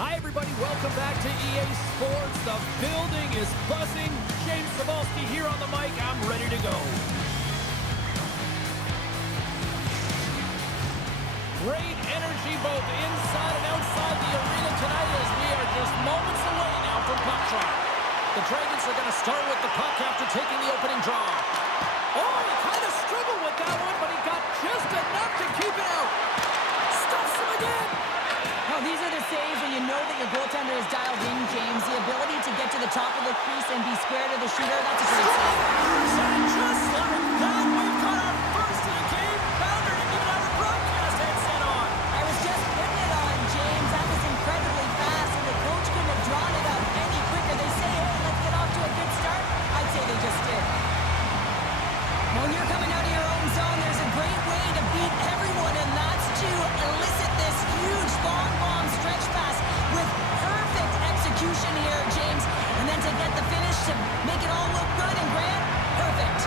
Hi, everybody. Welcome back to EA Sports. The building is buzzing. James Cebulski here on the mic. I'm ready to go. Great energy both inside and outside the arena tonight as we are just moments away now from puck drop. The Dragons are going to start with the puck after taking the opening draw. Oh, he kind of struggled with that one, but he got just enough to keep it out. Stuffs him again. Well, these are the saves when you know that your goaltender is dialed in, James. The ability to get to the top of the crease and be square to the shooter, that's a great save. And just like that, we've got our first of the game. Bounder didn't even have a broadcast headset on. I was just putting it on, James. That was incredibly fast, and the coach couldn't have drawn it up any quicker. They say, hey, let's get off to a good start. I'd say they just did. When you're coming out of your own zone, there's a great way to beat everyone, and that's to elicit this huge long bomb stretch pass with perfect execution here, James. And then to get the finish to make it all look good and grand, perfect.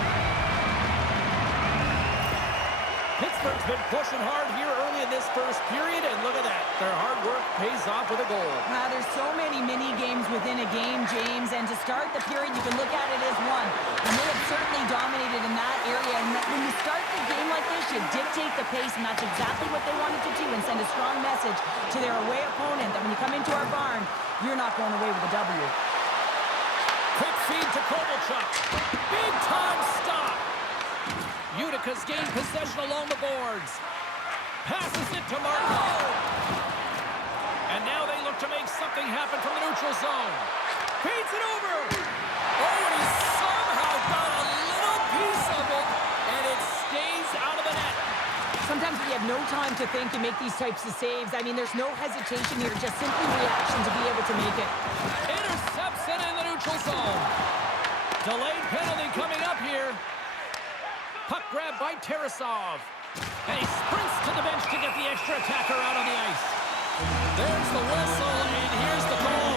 Pittsburgh's been pushing hard here early in this first period, and look at that. Their hard work pays off with a goal. There's so many mini-games within a game, James, and to start the period, you can look at it as one. And they have certainly dominated in that area, and when you start the game like this, you dictate the pace, and that's exactly what they wanted to do and send a strong message to their away opponent that when you come into our barn, you're not going away with a W. Quick feed to Kovalchuk. Big time stop. Utica's gained possession along the boards. Passes it to Marco. And now they look to make something happen from the neutral zone. Feeds it over. Oh, and he somehow got a little piece of it, and it stays out of the net. Sometimes we have no time to think and make these types of saves. I mean, there's no hesitation here, just simply reaction to be able to make it. Intercepts it in the neutral zone. Delayed penalty coming up here. Puck grab by Tarasov. And he sprints to the bench to get the extra attacker out on the ice. There's the whistle, and here's the goal.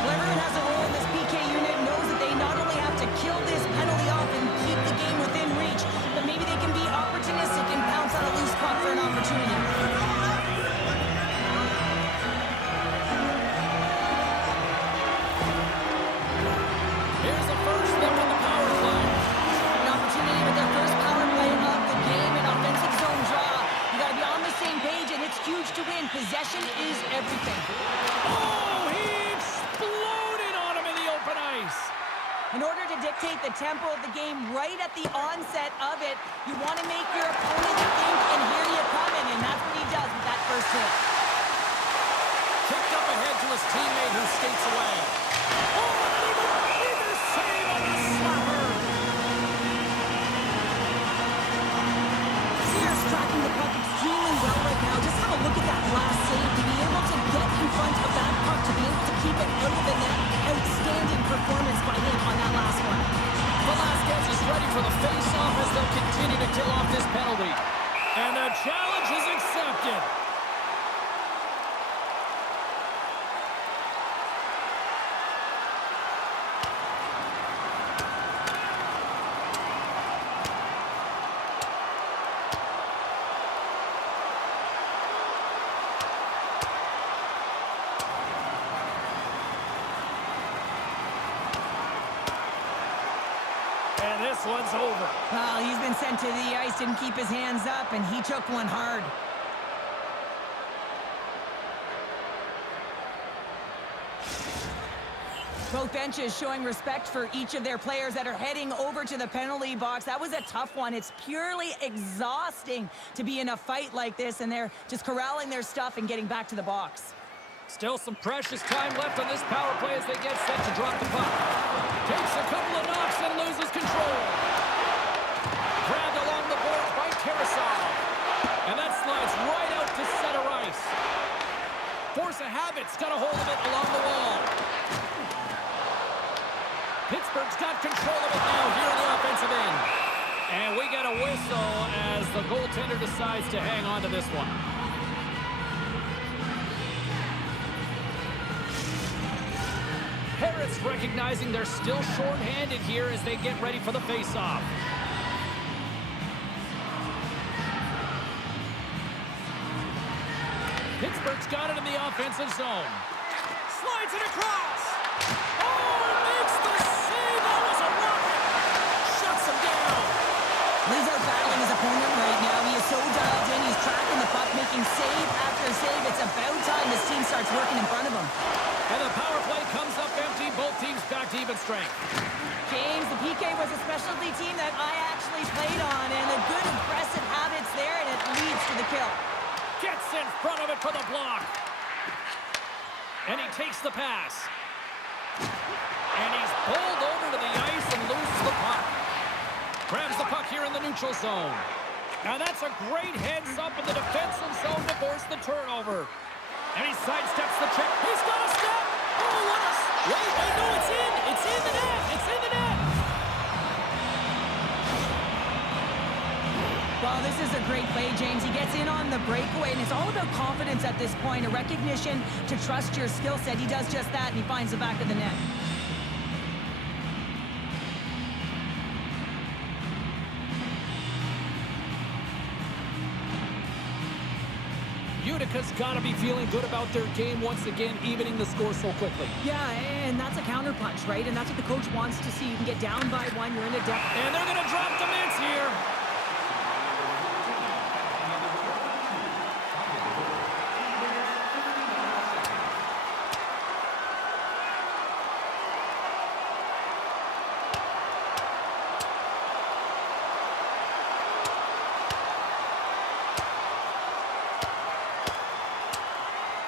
Well, everyone has a role in this PK unit, knows that they not only have to kill this penalty off and keep the game within reach, but maybe they can be opportunistic and pounce on a loose puck for an opportunity. Here's the first look at the power play. An opportunity with their first power play of the game, an offensive zone draw. You got to be on the same page, and it's huge to win. Possession is everything. Oh, he exploded on him in the open ice. In order to dictate the tempo of the game right at the onset of it, you want to make your opponent think, and here you come in, and that's what he does with that first hit. Kicked up ahead to his teammate who skates away. Oh, and even bigger save on the slapper. Sears tracking the puck extremely well right now. Just have a look at that last save. To be able to get in front of that puck, to be able to keep it out of the net. Outstanding performance by him on that last one. Velasquez is ready for the face-off as they'll continue to kill off this penalty. And the challenge is accepted. And this one's over. Well, he's been sent to the ice, didn't keep his hands up, and he took one hard. Both benches showing respect for each of their players that are heading over to the penalty box. That was a tough one. It's purely exhausting to be in a fight like this, and they're just corralling their stuff and getting back to the box. Still some precious time left on this power play as they get set to drop the puck. Takes a couple of knocks and loses control. Grabbed along the boards by Tarasov. And that slides right out to center ice. Force of habit's got a hold of it along the wall. Pittsburgh's got control of it now here in the offensive end. And we get a whistle as the goaltender decides to hang on to this one. Harris recognizing they're still short-handed here as they get ready for the face-off. Pittsburgh's got it in the offensive zone. Slides it across. Oh, makes the save. That was a rocket. Shuts him down. He's out battling his opponent right now. He is so dialed in. He's tracking the puck, making save after save. It's about time his team starts working in front of him. And the power play comes up empty. Both teams back to even strength. James, the PK was a specialty team that I actually played on, and a good impressive habits there, and it leads to the kill. Gets in front of it for the block. And he takes the pass. And he's bowled over to the ice and loses the puck. Grabs the puck here in the neutral zone. And that's a great heads up in the defensive zone to force the turnover. And he sidesteps the check. He's got a step. Oh, what a... Wait, no, it's in. It's in the net. It's in the net. Well, this is a great play, James. He gets in on the breakaway, and it's all about confidence at this point, a recognition to trust your skill set. He does just that, and he finds the back of the net. Utica's got to be feeling good about their game once again, evening the score so quickly. Yeah, and that's a counterpunch, right? And that's what the coach wants to see. You can get down by one, you're in a deficit. And they're going to drop the mitts here.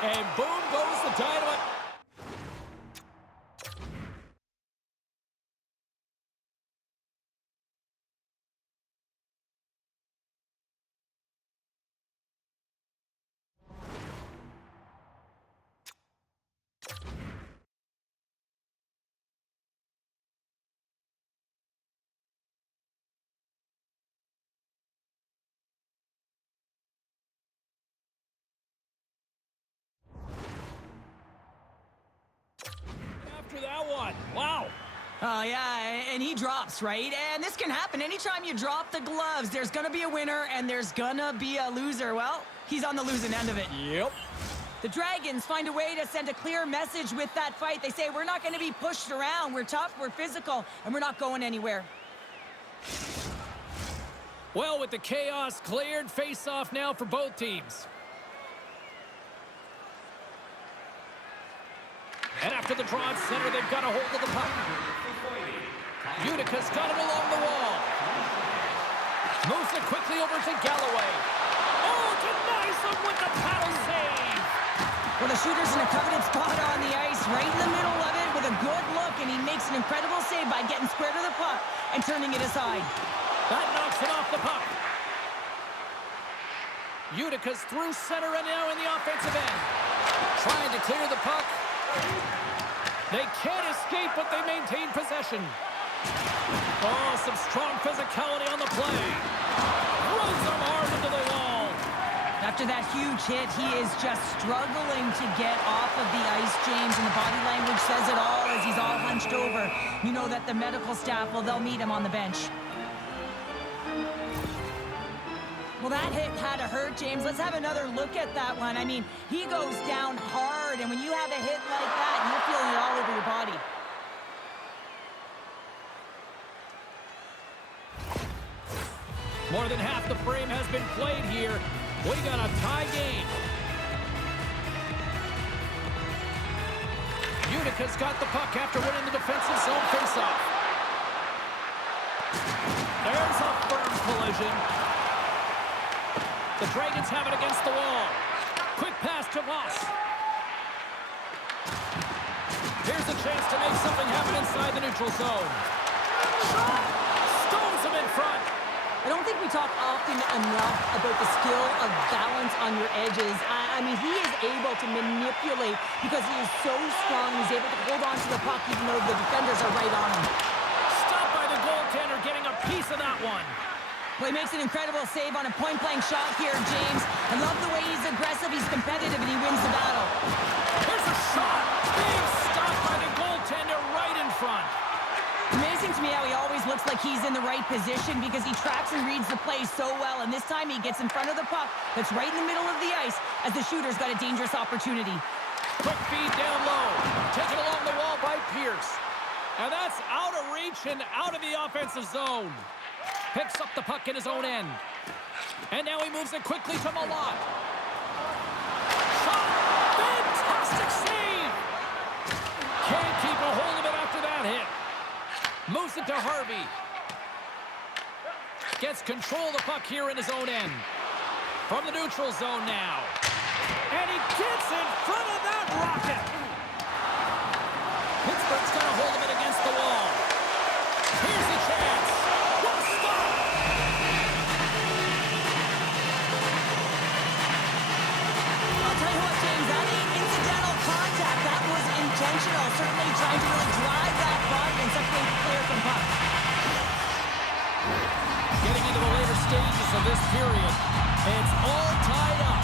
And boom goes the dynamite. After that one. Wow. Oh, yeah, and he drops, right? And this can happen. Anytime you drop the gloves, there's going to be a winner and there's going to be a loser. Well, he's on the losing end of it. Yep. The Dragons find a way to send a clear message with that fight. They say, we're not going to be pushed around. We're tough, we're physical, and we're not going anywhere. Well, with the chaos cleared, face-off now for both teams. And after the draw at center, they've got a hold of the puck. Utica's got it along the wall. Moves it quickly over to Galloway. Oh, denies him with the paddle save. Well, the shooter's in a coveted spot on the ice, right in the middle of it with a good look, and he makes an incredible save by getting square to the puck and turning it aside. That knocks it off the puck. Utica's through center and now in the offensive end. Trying to clear the puck. They can't escape, but they maintain possession. Oh, some strong physicality on the play. Runs them hard into the wall. After that huge hit, he is just struggling to get off of the ice, James, and the body language says it all as he's all hunched over. You know that the medical staff, well, they'll meet him on the bench. Well, that hit had to hurt, James. Let's have another look at that one. I mean, he goes down hard, and when you have a hit like that, you're feeling it all over your body. More than half the frame has been played here. We got a tie game. Utica's got the puck after winning the defensive zone faceoff. There's a firm collision. The Dragons have it against the wall. Quick pass to Voss. Here's a chance to make something happen inside the neutral zone. Stones him in front. I don't think we talk often enough about the skill of balance on your edges. I mean, he is able to manipulate because he is so strong. He's able to hold on to the puck even though the defenders are right on him. Stopped by the goaltender, getting a piece of that one. Well, he makes an incredible save on a point-blank shot here, James. I love the way he's aggressive, he's competitive, and he wins the battle. There's a shot. Big stop by the goaltender right in front. Amazing to me how he always looks looks like he's in the right position because he tracks and reads the play so well. And this time he gets in front of the puck that's right in the middle of the ice as the shooter's got a dangerous opportunity. Quick feed down low. Taken along the wall by Pierce. And that's out of reach and out of the offensive zone. Picks up the puck in his own end. And now he moves it quickly to Malott. Shot! Fantastic save! Can't keep a hold of it after that hit. Moves it to Harvey. Gets control of the puck here in his own end. From the neutral zone now. And he gets in front of that rocket. Pittsburgh's got a hold of it against the wall. Here's the chance. What a stop! I'll tell you what, James, that ain't incidental contact. That was intentional. Certainly trying to really drive that body and separate the player from puck. Getting into the later stages of this period, it's all tied up.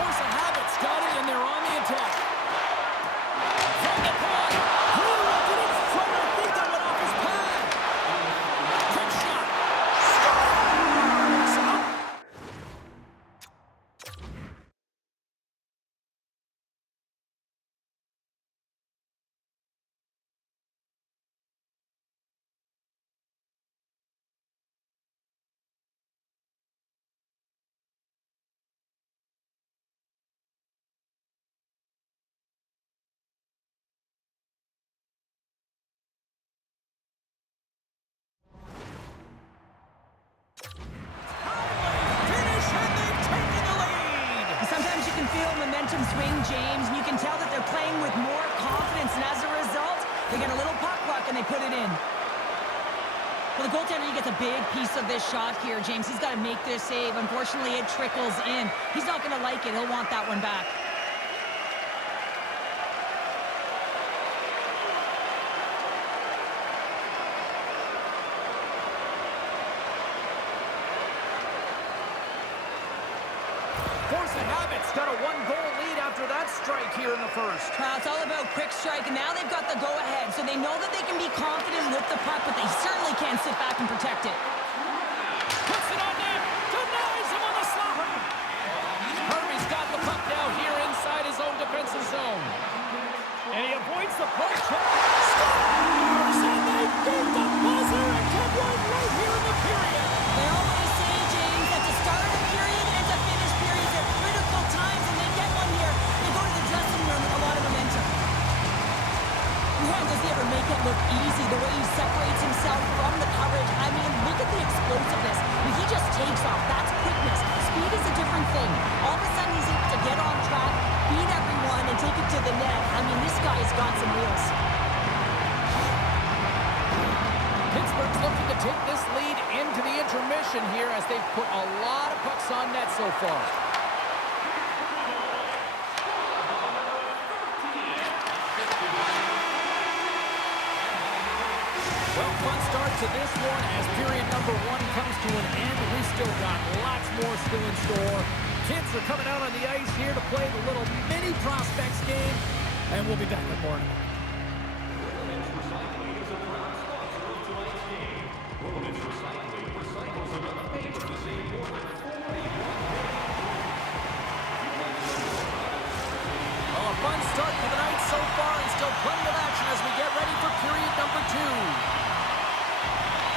Force of habit's got it, and they're on the attack. From the point. Who looked it in front? I think that went off his pad. Quick shot. Scores! Momentum swing, James, and you can tell that they're playing with more confidence, and as a result, they get a little puck luck and they put it in. Well, the goaltender, he gets a big piece of this shot here, James. He's got to make this save. Unfortunately, it trickles in. He's not going to like it. He'll want that one back. Force of habit's got a one-goal lead after that strike here in the first. It's all about quick strike, and now they've got the go-ahead, so they know that they can be confident with the puck, but they certainly can't sit back and protect it. Puts it on net, denies him on the slapper. Harvey's got the puck now here inside his own defensive zone. And he avoids the poke check. Scores! And they beat the buzzer and kept one right here in the period. They always say, James, that to start a period and to finish periods at critical times, and they get one here. They go to the dressing room with a lot of momentum. Man, does he ever make it look easy, the way he separates himself from the coverage. I mean, look at the explosiveness. I mean, he just takes off. That's quickness. Speed is a different thing. All of a sudden, he's able to get on track, beat everyone, and take it to the net. I mean, this guy's got some wheels. Pittsburgh's looking to take this lead into the intermission here as they've put a lot of pucks on net so far. Well, fun start to this one as period number one comes to an end. We've still got lots more still in store. Kids are coming out on the ice here to play the little mini prospects game, and we'll be back with more tonight. Well, a fun start to the night so far, and still plenty of action as we get ready for period number two.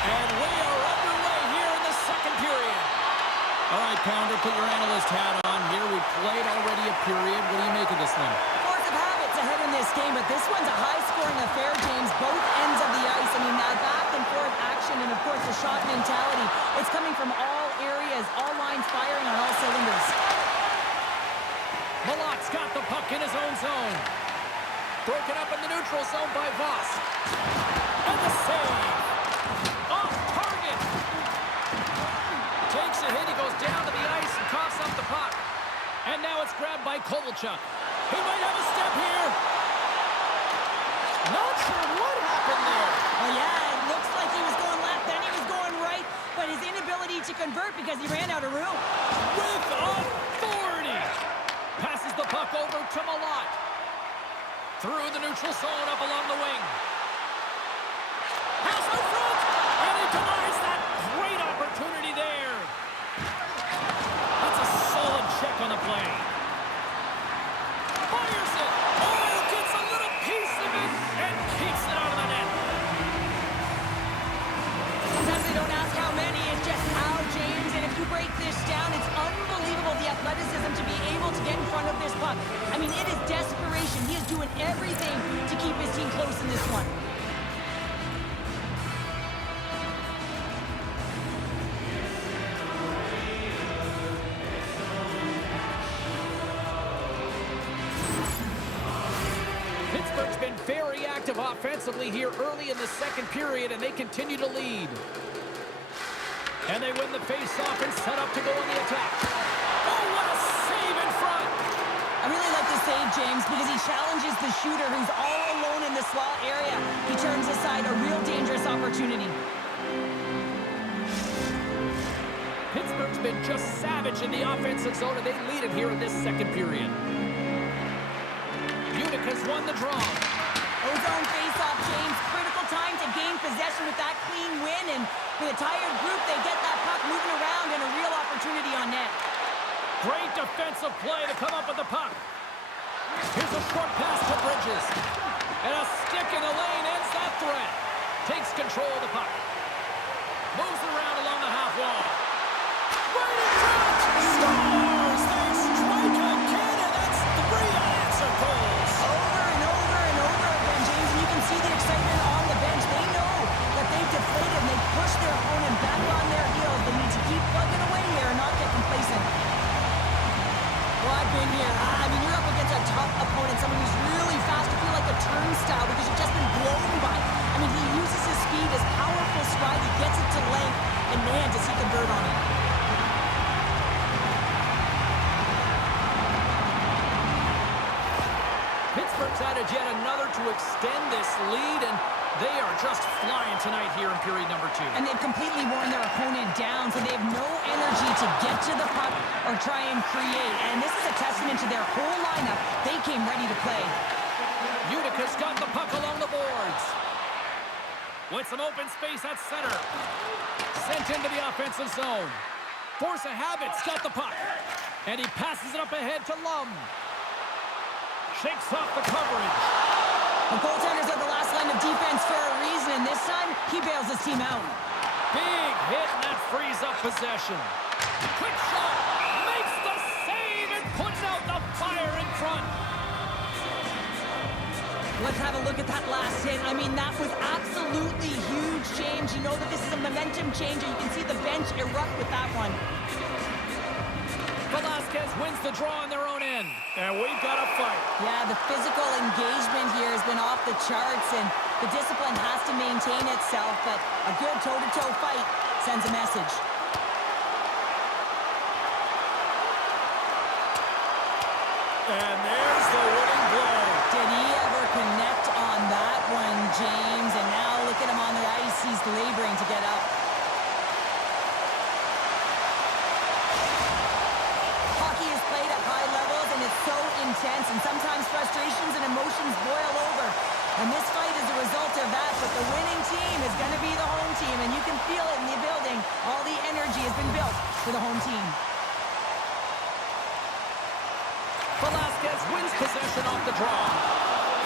And we are underway here in the second period. All right, Pounder, put your analyst hat on here. We've played already a period. What do you make of this one? Force of habits ahead in this game, but this one's a high-scoring affair, James. Both ends of the ice. I mean, that back-and-forth action and, of course, the shot mentality. It's coming from all areas, all lines firing on all cylinders. Malott's got the puck in his own zone. Broken up in the neutral zone by Voss. And the save. Off target. Takes a hit. He goes down to the ice and coughs up the puck. And now it's grabbed by Kovalchuk. He might have a step here. Not sure what happened there. Oh, yeah, it looks like he was going left, then he was going right, but his inability to convert because he ran out of room. With authority. Passes the puck over to Malott. Through the neutral zone, up along the wing. Has out front, and he denies that. Great opportunity there. That's a solid check on the play. Fires it. Oh, gets a little piece of it and keeps it out of the net. Sometimes they don't ask how many, it's just how, James. And if you break this down, it's unbelievable the athleticism to be able to get in front of this puck. I mean, it is desperation. He is doing everything to keep his team close in this one. Pittsburgh's been very active offensively here early in the second period, and they continue to lead. And they win the face-off and set up to go on the attack. Oh, what a save in front! I really like the save, James, because he challenges the shooter who's all alone in the slot area. He turns aside a real dangerous opportunity. Pittsburgh's been just savage in the offensive zone, and they lead it here in this second period. Utica's won the draw. Ozone face-off, James. Critical time to gain possession with that clean win, and with a tired group, they get that puck moving around and a real opportunity on net. Great defensive play to come up with the puck. Here's a short pass to Bridges. And a stick in the lane ends that threat. Takes control of the puck. Moves it around along the half wall. Right in front! Scores! They strike again, and that's 3 unanswered goals. Over and over and over again, James, and you can see the excitement on the bench. They know that they've deflated and they've pushed their opponent back on their heels. They need to keep plugging away here and not get complacent. Well, I've been here. I mean, you're up against a tough opponent, someone who's really fast. You feel like a turnstile because you've just been blown by. I mean, he uses his speed, his powerful stride. He gets it to length, and man, does he convert on it. Pittsburgh's added yet another to extend this lead, and they are just flying tonight here in period number 2. And they've completely worn their opponent down, so they have no energy to get to the puck or try and create. And this is a testament to their whole lineup. They came ready to play. Utica's got the puck along the boards. With some open space at center. Sent into the offensive zone. Force a Habit's got the puck. And he passes it up ahead to Lum. Shakes off the coverage. The goaltenders are the last line of defense for a reason, and this time, he bails his team out. Big hit, and that frees up possession. Quick shot, makes the save, and puts out the fire in front. Let's have a look at that last hit. I mean, that was absolutely huge, James. You know that this is a momentum changer. You can see the bench erupt with that one. Velasquez wins the draw on their own end, and we've got a fight. Yeah, the physical engagement here has been off the charts, and the discipline has to maintain itself, but a good toe-to-toe fight sends a message. And there's the winning blow. Did he ever connect on that one, James? And now look at him on the ice. He's laboring to get up. Hockey is played at high levels, and it's so intense, and sometimes frustrations and emotions boil over. And this fight is a result of that, but the winning team is going to be the home team, and you can feel it in the building. All the energy has been built for the home team. Velasquez wins possession off the draw.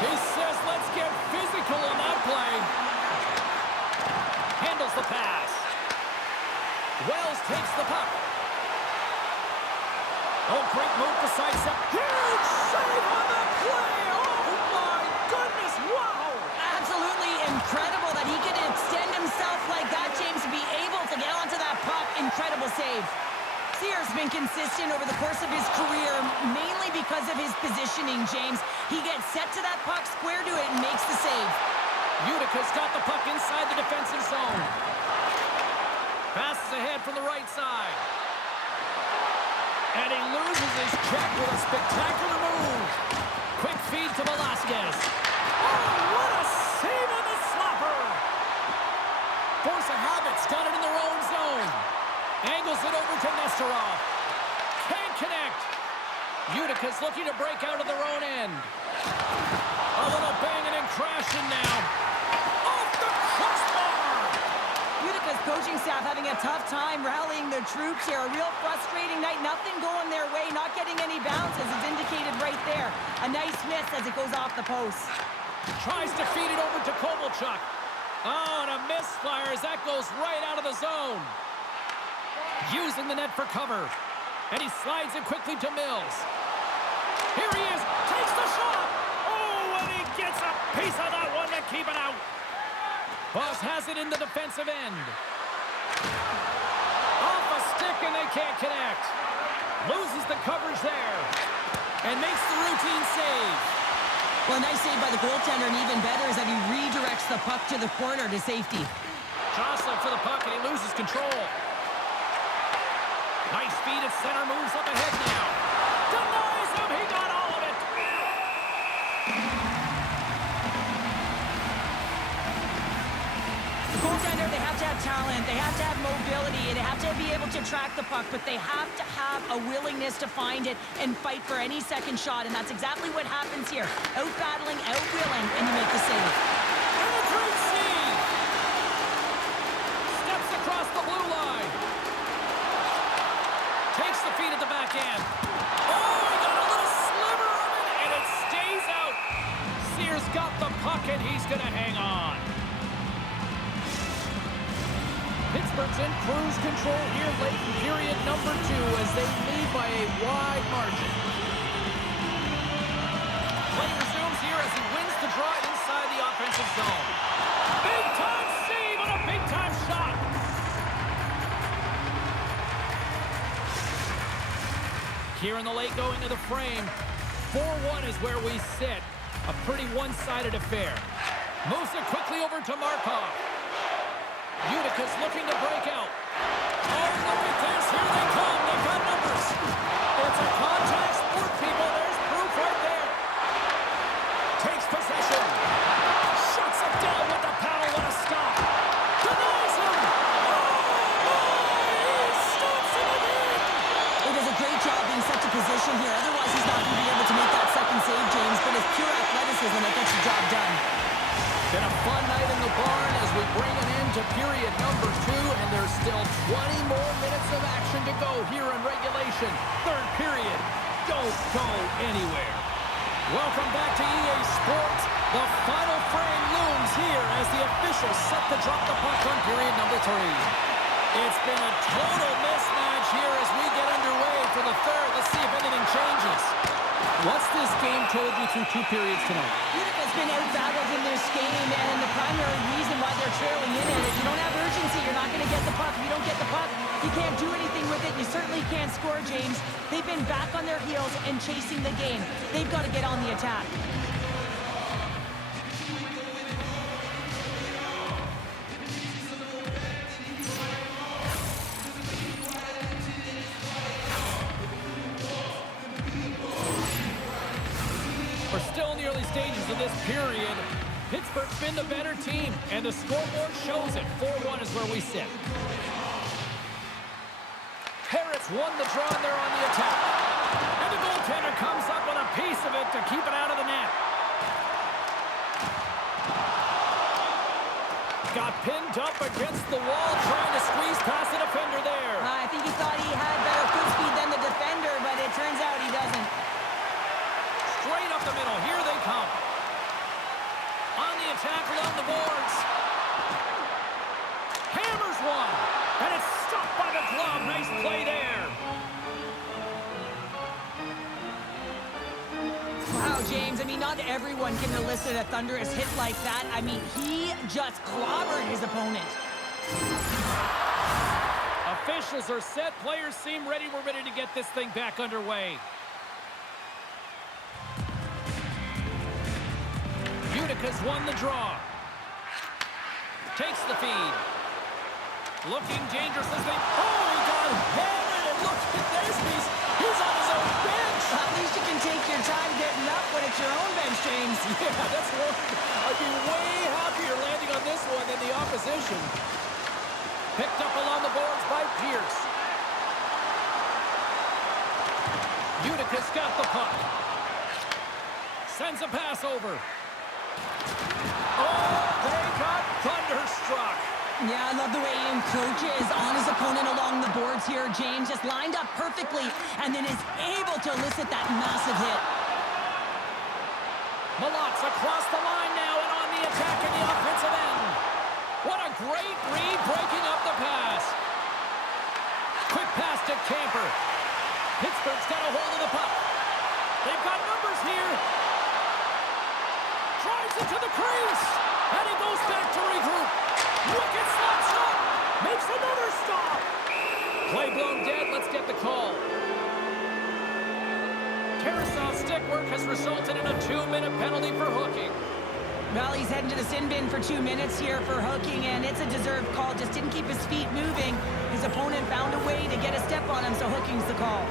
He says, let's get physical on that play. Handles the pass. Wells takes the puck. Oh, great move to sidestep. Huge save on the play. Oh, my goodness. Wow. Absolutely incredible that he can extend himself like that, James, to be able to get onto that puck. Incredible save. Sear's been consistent over the course of his career, mainly because of his positioning, James. He gets set to that puck, square to it, and makes the save. Utica's got the puck inside the defensive zone. Passes ahead from the right side. And he loses his check with a spectacular move. Quick feed to Velasquez. Oh, what a save on the slapper! Force a Habit's got it in their own zone. Angles it over to Nesterov. Can't connect. Utica's looking to break out of their own end. A little banging and crashing now. Off the crossbar! Utica's coaching staff having a tough time rallying their troops here. A real frustrating night. Nothing going their way. Not getting any bounces is indicated right there. A nice miss as it goes off the post. Tries to feed it over to Kovalchuk. Oh, and a misfire as that goes right out of the zone. Using the net for cover. And he slides it quickly to Mills. Here he is. Takes the shot. Oh, and he gets a piece of that one to keep it out. Boss has it in the defensive end. Off a stick, and they can't connect. Loses the coverage there. And makes the routine save. Well, a nice save by the goaltender, and even better is that he redirects the puck to the corner to safety. Jostling for the puck, and he loses control. Nice feed at center, moves up ahead now. Denies him, he got all of it. The goaltender, they have to have talent, they have to have mobility, they have to be able to track the puck, but they have to have a willingness to find it and fight for any second shot, and that's exactly what happens here. Out-battling, out-willing, and you make the save. And a great save. Steps across the blue line. Takes the feed at the back end. Oh, he got a little sliver of it, and it stays out. Sears got the puck, and he's going to hang on. Pittsburgh's in cruise control here late in period number 2 as they lead by a wide margin. Play resumes here as he wins the draw inside the offensive zone. Big-time save and a big-time shot. Here in the late going of the frame, 4-1 is where we sit. A pretty one-sided affair. Moves it quickly over to Markov. Utica's looking to break out. Oh, look at this. Here they come. They've got numbers. It's a contact sport, people. There's proof right there. Takes possession. Shuts it down with the paddle. What a stop. Denies him. Oh, he stops him again. He does a great job being such a position here. Otherwise, he's not going to be able to make that second save, James, but it's pure athleticism that gets the job done. Been a fun night in the barn as we bring an end to period number 2, and there's still 20 more minutes of action to go here in regulation. Third period. Don't go anywhere. Welcome back to EA Sports. The final frame looms here as the officials set to drop the puck on period number 3. It's been a total mismatch here as we get underway for the third. Let's see if anything changes. What's this game told you through 2 periods tonight? Utica's been out-battled in this game, and the primary reason why they're trailing in it is you don't have urgency. You're not going to get the puck. If you don't get the puck, you can't do anything with it. You certainly can't score, James. They've been back on their heels and chasing the game. They've got to get on the attack. We're still in the early stages of this period. Pittsburgh's been the better team, and the scoreboard shows it. 4-1 is where we sit. Harris won the draw, and they're on the attack. And the goaltender comes up with a piece of it to keep it out of the net. Got pinned up against the wall, trying to squeeze past the defender there. I think he thought he had better foot speed than the defender, but it turns out he doesn't. Straight up the middle. Here they come. On the attack along the boards. Hammers one. And it's stopped by the glove. Nice play there. Wow, James, I mean, not everyone can elicit a thunderous hit like that. I mean, he just clobbered his opponent. Officials are set. Players seem ready. We're ready to get this thing back underway. Utica's won the draw. Takes the feed. Looking dangerous as they... Oh, he got hammered, and look at this. He's on his own bench. At least you can take your time getting up when it's your own bench, James. Yeah, that's one. I'd be way happier landing on this one than the opposition. Picked up along the boards by Pierce. Utica's got the puck. Sends a pass over. Oh, they got thunderstruck. Yeah, I love the way he encroaches on his opponent along the boards here. James just lined up perfectly and then is able to elicit that massive hit. Malot's across the line now and on the attack in the offensive end. What a great read breaking up the pass. Quick pass to Camper. Pittsburgh's got a hold of the puck. They've got numbers here. Drives it to the crease. And he goes back to regroup. Wicked slap stop. Makes another stop. Play blown dead. Let's get the call. Tarasov's stick work has resulted in a 2-minute penalty for hooking. Well, he's heading to the sin bin for 2 minutes here for hooking, and it's a deserved call. Just didn't keep his feet moving. His opponent found a way to get a step on him, so hooking's the call.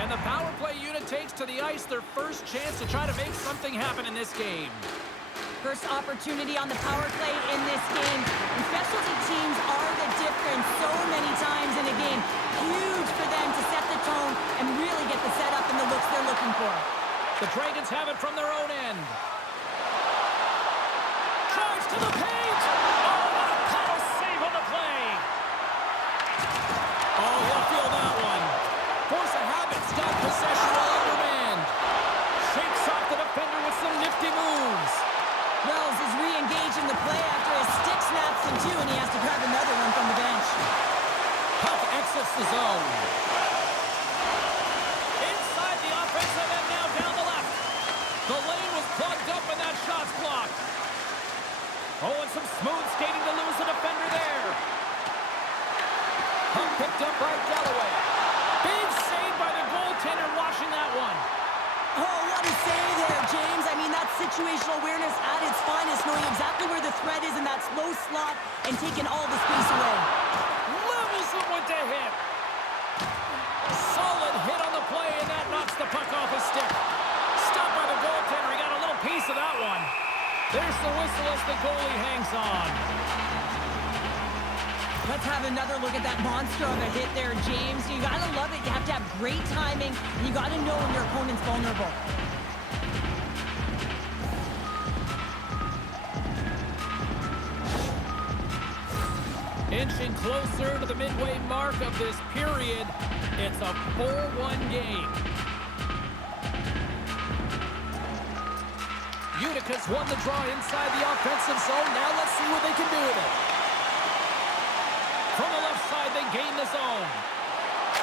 And the power play unit takes to the ice their first chance to try to make something happen in this game. First opportunity on the power play in this game. And specialty teams are the difference so many times in a game. Huge for them to set the tone and really get the setup and the looks they're looking for. The Dragons have it from their own end. Drives to the paint. Oh, what a power save on the play. Oh, he'll feel that one. Force of habit's got possession while undermanned. Shakes off the defender with some nifty moves. Wells is re-engaged in the play after his stick snaps in two, and he has to grab another one from the bench. Puck exits the zone. Inside the offensive end now down the left. The lane was plugged up and that shot's blocked. Oh, and some smooth skating to lose the defender there. Puck picked up by Galloway. Big save by the goaltender watching that one. Oh, what a save there, James. I mean, that's situational awareness at its finest, knowing exactly where the threat is in that slow slot and taking all the space away. Levels him with the hit. Solid hit on the play, and that knocks the puck off his stick. Stopped by the goaltender. He got a little piece of that one. There's the whistle as the goalie hangs on. Let's have another look at that monster of a hit there, James. You gotta love it. You have to have great timing, and you gotta know when your opponent's vulnerable. Inching closer to the midway mark of this period. It's a 4-1 game. Utica's won the draw inside the offensive zone. Now let's see what they can do with it. From the left side, they gain the zone.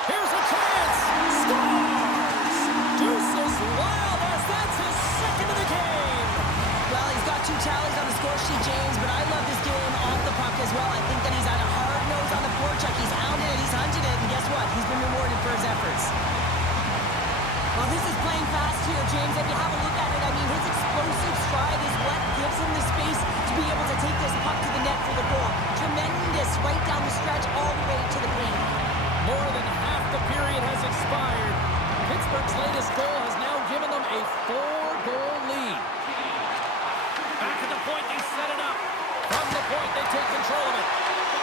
Here's a chance. Scores! Deuces Lyle, that's his second of the game. Well, he's got 2 tallies on the score sheet, James, but I love this game off the puck as well. I think that he's had a hard nose on the forecheck. He's hounded it, he's hunted it, and guess what? He's been rewarded for his efforts. Well, this is playing fast here, James. If you have a look at it, I mean, his explosive stride is what gives him the space to be able to take this puck to the net for the goal. Tremendous right down the stretch all the way to the paint. More than half the period has expired. Pittsburgh's latest goal has now given them a 4-goal lead. Back at the point, they set it up. From the point, they take control of it.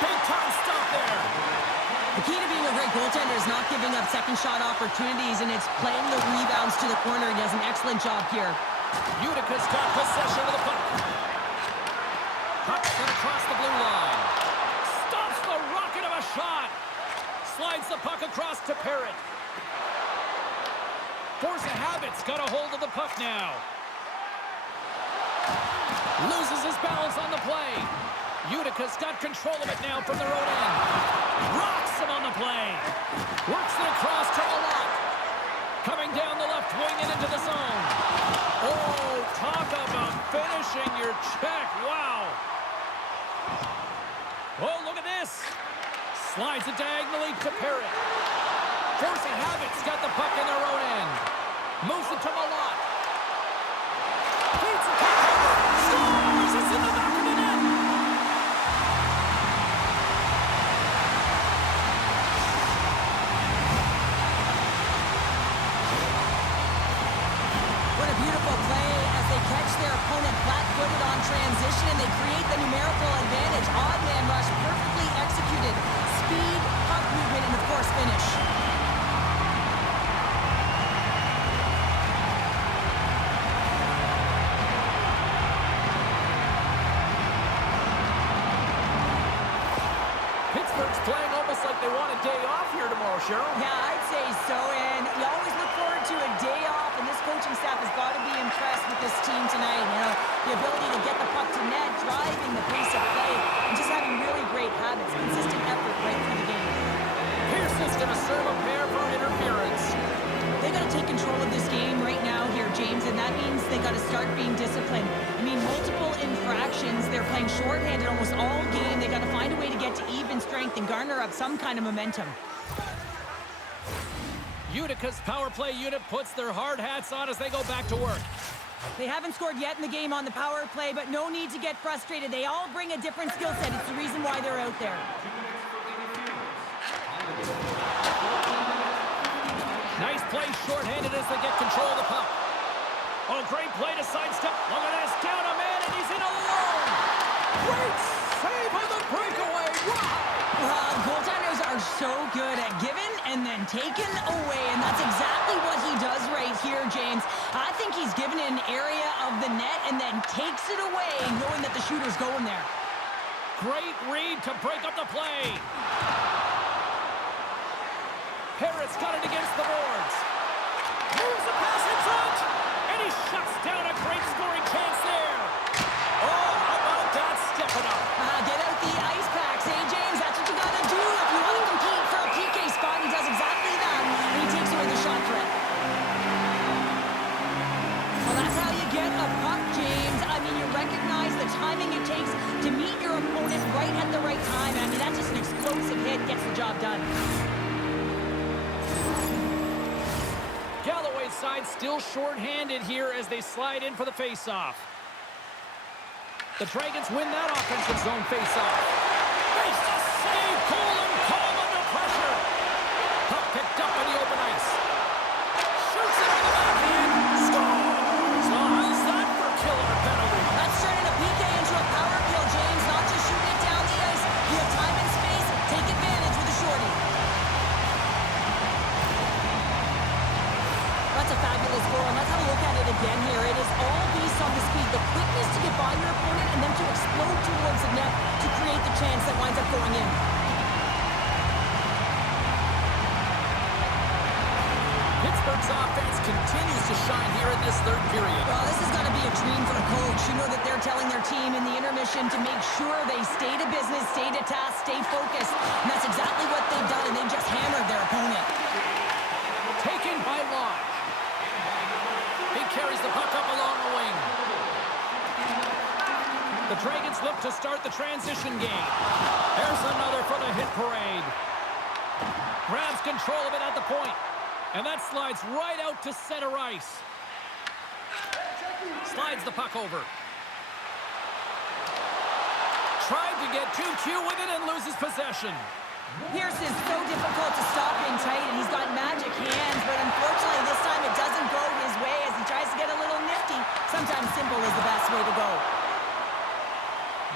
Big time stop there. The key to being a great goaltender is not giving up second shot opportunities, and it's playing the rebounds to the corner. He does an excellent job here. Utica's got possession of the puck. Puck sent across the blue line. Stops the rocket of a shot. Slides the puck across to Parrott. Force of habit's got a hold of the puck now. Loses his balance on the play. Utica's got control of it now from their own end. Rocks him on the play. Works it across to Malott. Coming down the left wing and into the zone. Oh, talk about finishing your check. Wow. Oh, look at this. Slides it diagonally to Parrott. Force of habit's got the puck in their own end. Moves it to Malott. Feeds it to Parrott. Scores! It's in the back of the net. What a beautiful play as they catch their opponent flat-footed on transition, and they create the numerical advantage. Odd man rush, perfectly executed. Speed, puck movement, and of course finish. Pittsburgh's playing almost like they want a day off here tomorrow, Cheryl. Yeah, I'd say so, and you always look forward to a day off, and this coaching staff has got to be impressed with this team tonight. You know, the ability to get the puck to net, driving the pace of play, and just having really great habits, consistent effort right through the game. Pearson's going to serve a pair for interference. They got to take control of this game right now here, James, and that means they got to start being disciplined. I mean, multiple infractions. They're playing shorthanded almost all game. They got to find a way to get to even strength and garner up some kind of momentum. Utica's power play unit puts their hard hats on as they go back to work. They haven't scored yet in the game on the power play, but no need to get frustrated. They all bring a different skill set. It's the reason why they're out there. Nice play shorthanded as they get control of the puck. Oh, great play to sidestep. Look at this. Down a man, and he's in alone. Great save on the breakaway. Wow. Goaltenders are so good at giving and then taking away, and that's exactly what he does right here, James. I think he's given an area of the net and then takes it away, knowing that the shooter's going there. Great read to break up the play. Parrott's got it against the boards. Moves the pass in front, and he shuts down a great scoring chance there. Oh, how about that stepping up? Get out the ice packs, eh, James? That's what you got to do if you want to compete for a PK spot. He does exactly that, and he takes away the shot threat. Well, that's how you get a puck, James. I mean, you recognize the timing it takes to meet your opponent right at the right time. I mean, that's just an explosive hit, gets the job done. Galloway's side still short-handed here as they slide in for the face-off. The Dragons win that offensive zone face-off. Makes the save, cool and calm under pressure. Puck picked up in the open ice. Shoots it on the backhand. Scores! So how's that for killer penalty? That's turning a PK into a power kill, James. Not just shooting it down the ice. You have time and space. Take advantage with a shorty. That's a fabulous goal, and let's have a look at it again here. It is all based on the speed, the quickness to get by your opponent, and then to explode towards the net to create the chance that winds up going in. Pittsburgh's offense continues to shine here in this third period. Well, this is going to be a dream for the coach. You know that they're telling their team in the intermission to make sure they stay to business, stay to task, stay focused, and that's exactly what they've done, and they've just hammered their opponent. Taken by Lodge. He carries the puck up along the wing. The Dragons look to start the transition game. There's another for the hit parade. Grabs control of it at the point. And that slides right out to center ice. Slides the puck over. Tried to get 2Q with it and loses possession. Pierce is so difficult to stop in tight, and he's got magic hands, but unfortunately this time it doesn't go his way as he tries to get a little nifty. Sometimes simple is the best way to go.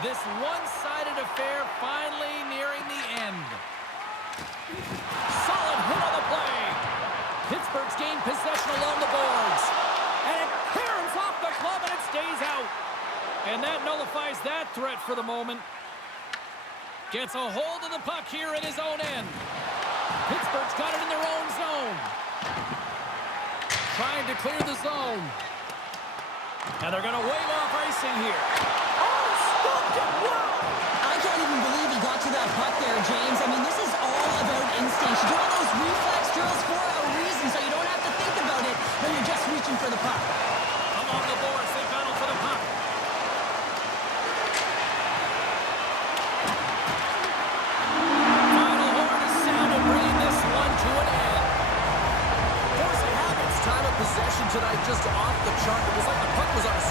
This one-sided affair finally nearing the end. Solid hit on the play. Pittsburgh's gained possession along the boards. And it clears off the glove and it stays out. And that nullifies that threat for the moment. Gets a hold of the puck here in his own end. Pittsburgh's got it in their own zone. Trying to clear the zone. And they're going to wave off icing here. Oh, stopped it! Wow! I can't even believe he got to that puck there, James. I mean, this is all about instinct. You do all those reflex drills for a reason, so you don't have to think about it when you're just reaching for the puck. Along the boards, they battle for the puck. Final horn is sounded, bringing this one to an end. Force of habits, time of possession tonight just off the chart. It was like the puck was on a